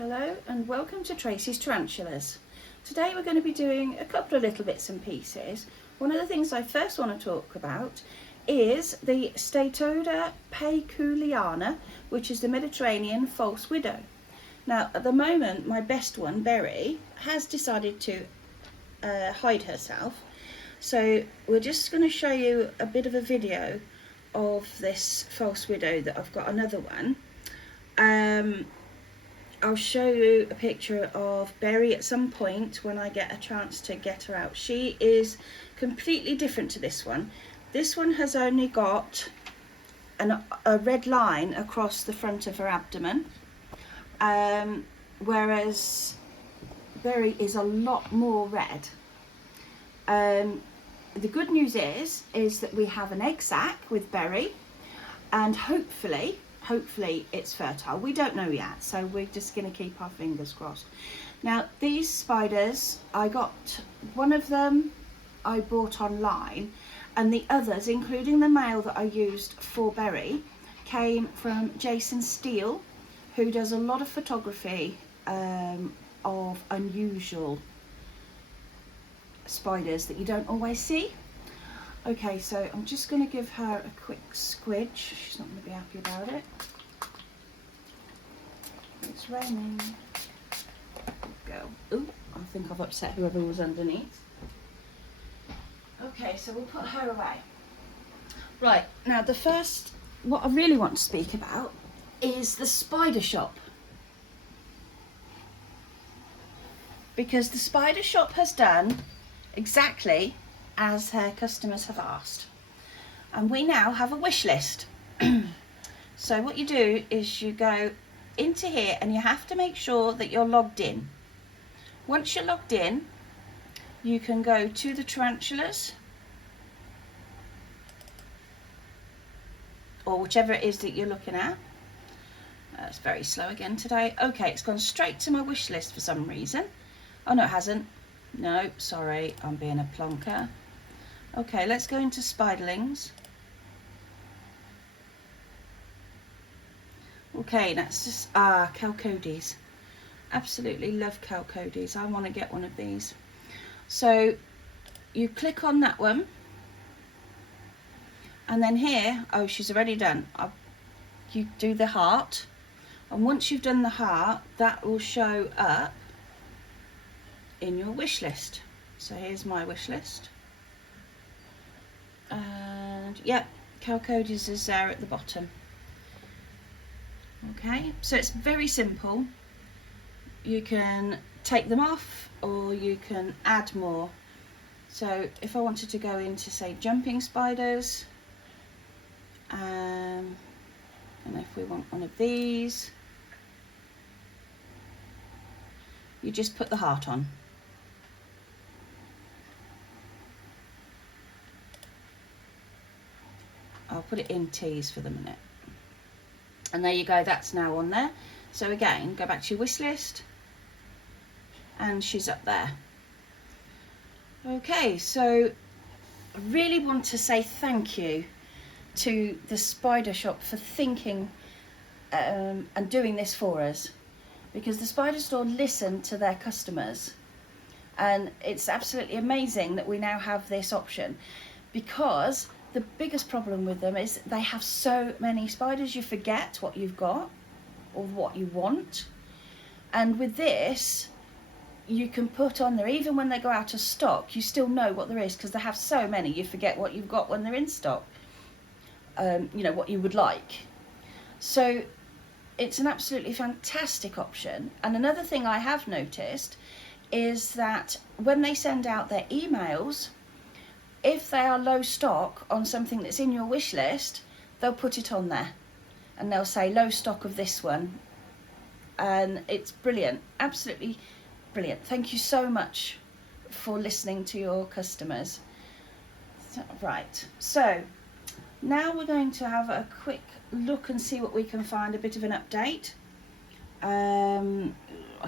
Hello and welcome to Tracy's Tarantulas. Today we're going to be doing a couple of little bits and pieces. One of the things I first want to talk about is the Steatoda paykulliana, which is the Mediterranean false widow. Now at the moment my best one, Berry, has decided to hide herself. So we're just going to show you a bit of a video of this false widow that I've got another one. I'll show you a picture of Berry at some point when I get a chance to get her out. She is completely different to this one. This one has only got a red line across the front of her abdomen, whereas Berry is a lot more red. The good news is that we have an egg sac with Berry, and hopefully it's fertile. We don't know yet, so we're just going to keep our fingers crossed. Now these spiders, I got one of them I bought online, and the others, including the male that I used for Berry, came from Jason Steele, who does a lot of photography of unusual spiders that you don't always see. Okay, so I'm just going to give her a quick squidge. She's not going to be happy about it. It's raining. Go. Ooh, I think I've upset whoever was underneath. Okay, so we'll put her away. Right, now what I really want to speak about is the spider shop. Because the spider shop has done exactly as her customers have asked, and we now have a wish list. So what you do is you go into here and you have to make sure that you're logged in. Once you're logged in, you can go to the tarantulas, or whichever it is that you're looking at. It's very slow again today. Okay, it's gone straight to my wish list for some reason. Oh no, it hasn't. No, sorry, I'm being a plonker. Okay, let's go into spiderlings. Okay, that's just Chalcodes. Absolutely love Chalcodes. I want to get one of these. So you click on that one, and then here, oh, she's already done. You do the heart, and once you've done the heart, that will show up in your wish list. So here's my wish list. And yeah, Chalcodes is there at the bottom. Okay, so it's very simple. You can take them off or you can add more. So if I wanted to go into, say, jumping spiders, and if we want one of these, you just put the heart on. I'll put it in T's for the minute. And there you go, that's now on there. So again, go back to your wish list, and she's up there. Okay, so I really want to say thank you to the spider shop for thinking and doing this for us, because the spider store listened to their customers, and it's absolutely amazing that we now have this option, because the biggest problem with them is they have so many spiders, you forget what you've got or what you want. And with this, you can put on there, even when they go out of stock, you still know what there is, because they have so many, you forget what you've got when they're in stock, you know, what you would like. So it's an absolutely fantastic option. And another thing I have noticed is that when they send out their emails, if they are low stock on something that's in your wish list, they'll put it on there and they'll say low stock of this one, and it's brilliant, absolutely brilliant. Thank you so much for listening to your customers. Right, so now we're going to have a quick look and see what we can find, a bit of an update. I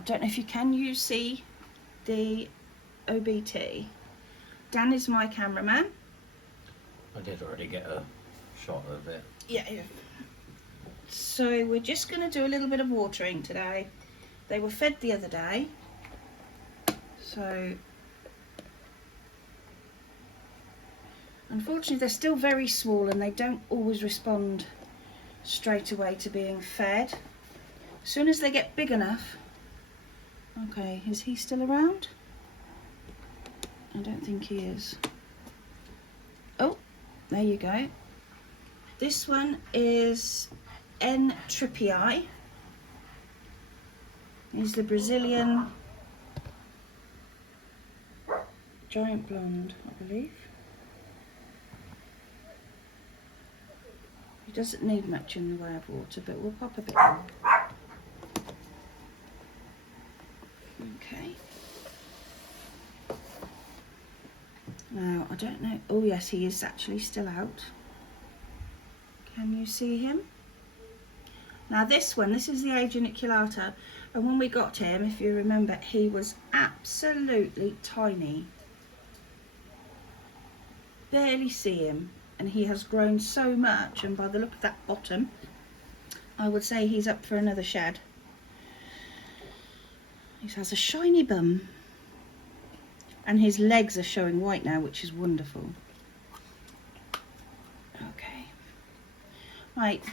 don't know if you can see the OBT. Dan is my cameraman. I did already get a shot of it. Yeah. So we're just going to do a little bit of watering today. They were fed the other day, so unfortunately they're still very small and they don't always respond straight away to being fed. As soon as they get big enough. Okay, is he still around? I don't think he is. Oh, there you go. This one is N. Trippii. He's the Brazilian giant blonde, I believe. He doesn't need much in the way of water, but we'll pop a bit more. Okay. Now, I don't know. Oh yes, he is actually still out. Can you see him? Now this is the Ageniculata, and when we got him, if you remember, he was absolutely tiny. Barely see him, and he has grown so much, and by the look of that bottom, I would say he's up for another shed. He has a shiny bum, and his legs are showing white now, which is wonderful. Okay. Right,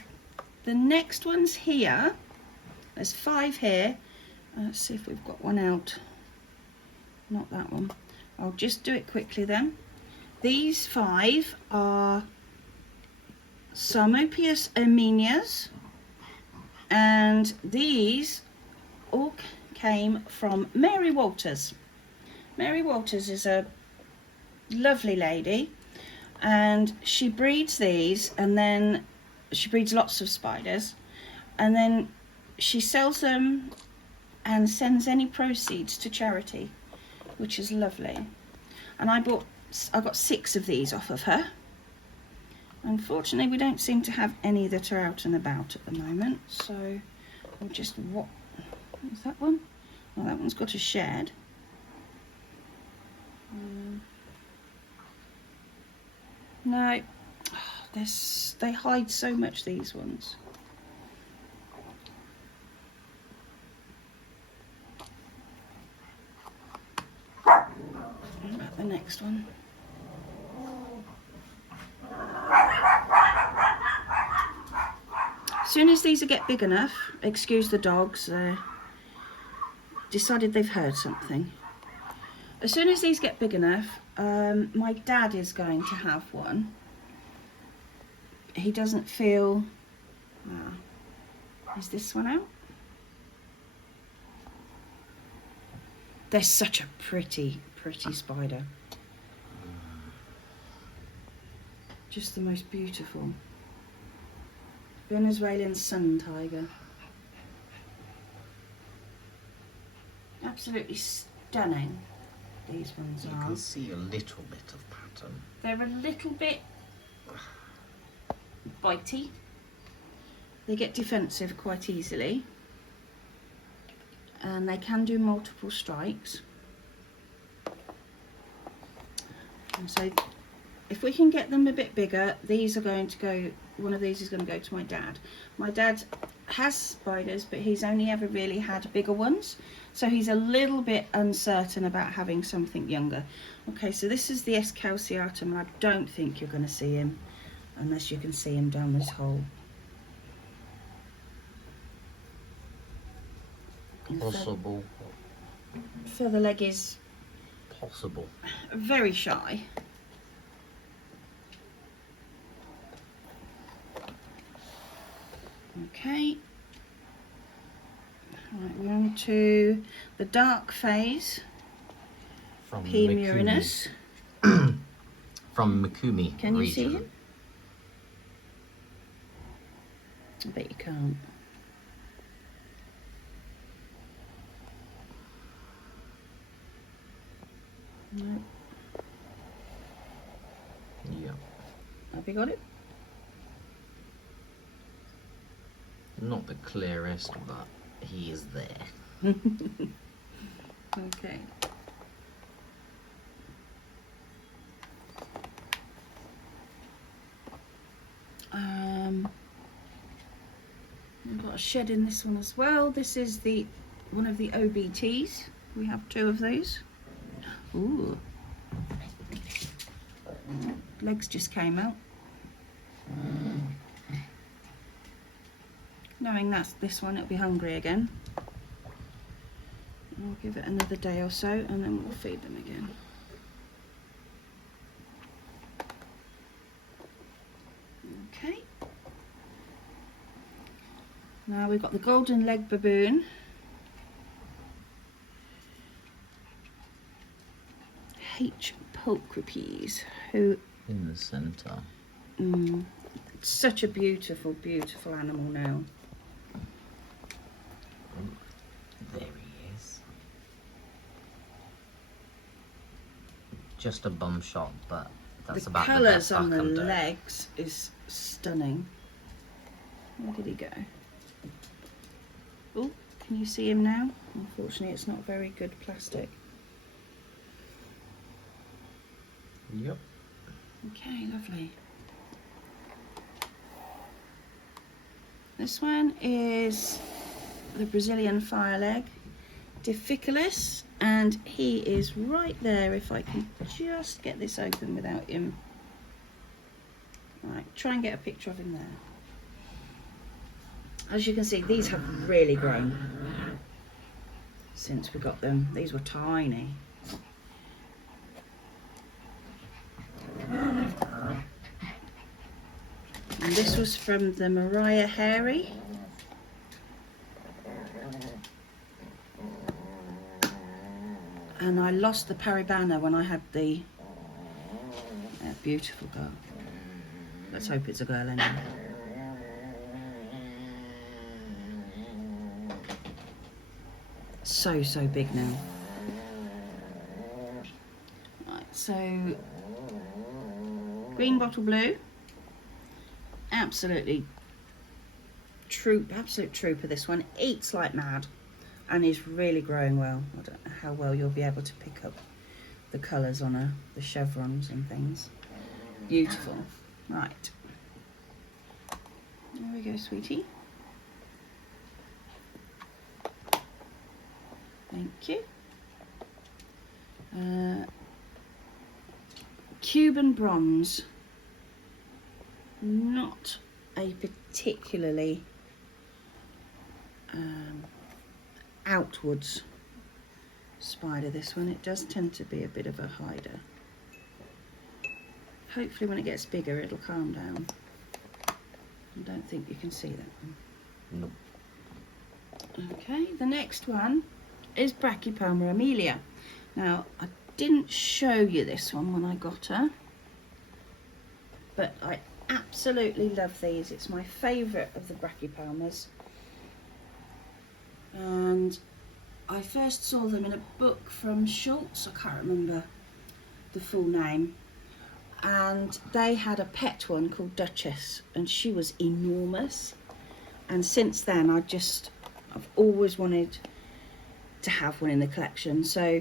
the next one's here. There's 5 here. Let's see if we've got one out. Not that one. I'll just do it quickly then. These 5 are Psalmopoeus erminias, and these all came from Mary Walters. Mary Walters is a lovely lady, and she breeds these, and then she breeds lots of spiders, and then she sells them and sends any proceeds to charity, which is lovely. And I got 6 of these off of her. Unfortunately, we don't seem to have any that are out and about at the moment, so we'll just what is that one? Well, that one's got a shed. No, they hide so much, these ones. What about the next one? As soon as these get big enough, excuse the dogs, decided they've heard something. As soon as these get big enough, my dad is going to have one. He doesn't feel... is this one out? They're such a pretty, pretty spider. Just the most beautiful. Venezuelan sun tiger. Absolutely stunning, these ones are. You can see a little bit of pattern. They're a little bit bitey. They get defensive quite easily. And they can do multiple strikes. And so if we can get them a bit bigger, these are going to go, one of these is going to go to my dad. My dad has spiders, but he's only ever really had bigger ones. So he's a little bit uncertain about having something younger. Okay, so this is the S. calceatum, and I don't think you're going to see him unless you can see him down this hole. Possible. Feather leg is Possible. very shy. Okay. Right, we're on to the dark phase. From P. murinus. From Mikumi Can you region. see him? I bet you can't. No. Yeah. Have you got it? Not the clearest, but he is there. Okay. We've got a shed in this one as well. This is the one of the OBTs. We have 2 of these. Ooh. Legs just came out. Knowing that's this one, it'll be hungry again. I'll give it another day or so and then we'll feed them again. Okay. Now we've got the golden leg baboon. H. pulchripes, who In the centre. Such a beautiful, beautiful animal now. There he is. Just a bum shot, but that's The about the colours best I on the can do. legs is stunning. Where did he go? Oh, can you see him now? Unfortunately, it's not very good plastic. Yep. Okay, lovely. This one is the Brazilian fireleg, difficulus, and he is right there. If I can just get this open without him. Right, try and get a picture of him there. As you can see, these have really grown since we got them. These were tiny. And this was from the Mariah Hairy. And I lost the Paribana when I had the beautiful girl. Let's hope it's a girl anyway. So big now. Right, so green bottle blue. Absolute trooper this one. Eats like mad and is really growing well. I don't know how well you'll be able to pick up the colours on her, the chevrons and things. Beautiful. Right. There we go, sweetie. Thank you. Cuban bronze. Not a particularly outwards spider, this one. It does tend to be a bit of a hider. Hopefully when it gets bigger it'll calm down. I don't think you can see that one. Nope. Okay, the next one is Brachypelma amelia. Now, I didn't show you this one when I got her, but I absolutely love these. It's my favourite of the Brachypelmas. And I first saw them in a book from Schultz, I can't remember the full name. And they had a pet one called Duchess, and she was enormous. And since then, I've always wanted to have one in the collection. So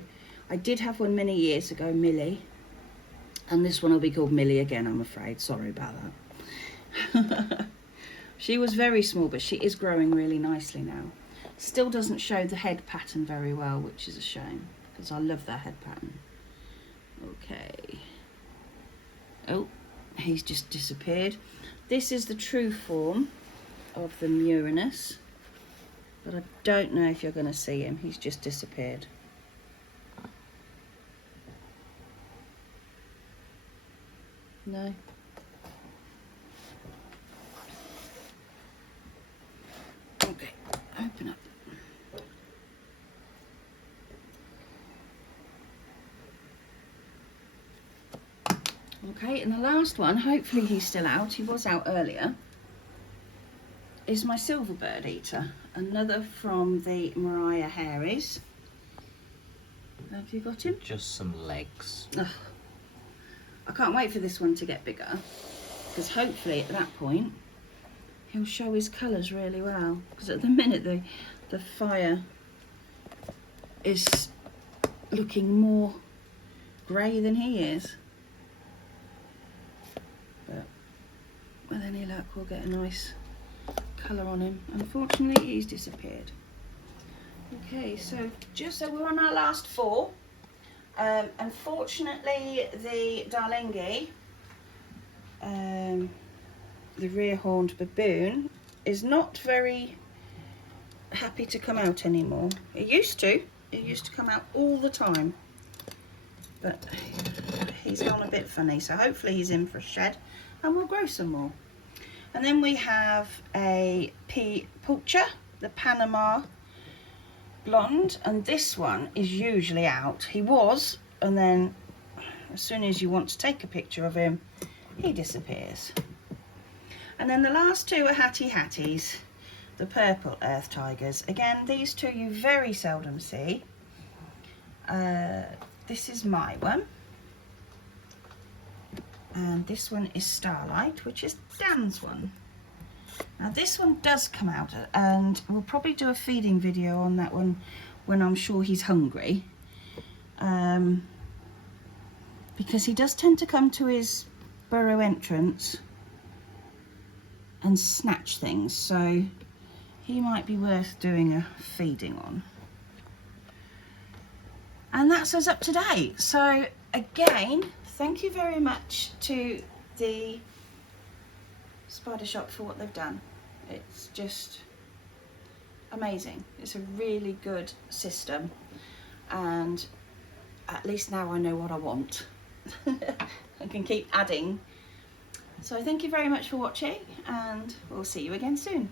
I did have one many years ago, Millie, and this one will be called Millie again, I'm afraid. Sorry about that. She was very small, but she is growing really nicely now. Still doesn't show the head pattern very well, which is a shame, because I love that head pattern. Okay. Oh, he's just disappeared. This is the true form of the Murinus, but I don't know if you're going to see him. He's just disappeared. No. Okay, open up. Okay, and the last one, hopefully he's still out, he was out earlier, is my silver bird eater, another from the Mariah Harry's. Have you got him? Just some legs. Ugh. I can't wait for this one to get bigger, because hopefully at that point he'll show his colours really well, because at the minute the fire is looking more grey than he is. But with any luck we'll get a nice colour on him. Unfortunately he's disappeared. Okay, so we're on our last 4. Unfortunately, the Darlingi, the rear-horned baboon, is not very happy to come out anymore. It used to come out all the time, but he's gone a bit funny, so hopefully he's in for a shed and we'll grow some more. And then we have a P. Pulcher, the Panama blonde, and this one is usually out. He was, and then as soon as you want to take a picture of him, he disappears. And then the last 2 are Hattie Hatties, the purple earth tigers. Again, these 2 you very seldom see. This is my one, and this one is Starlight, which is Dan's one. Now this one does come out, and we'll probably do a feeding video on that one when I'm sure he's hungry, because he does tend to come to his burrow entrance and snatch things, so he might be worth doing a feeding on. And that's us up to date. So again, thank you very much to the Spider Shop for what they've done. It's just amazing. It's a really good system, and at least now I know what I want. I can keep adding. So thank you very much for watching, and we'll see you again soon.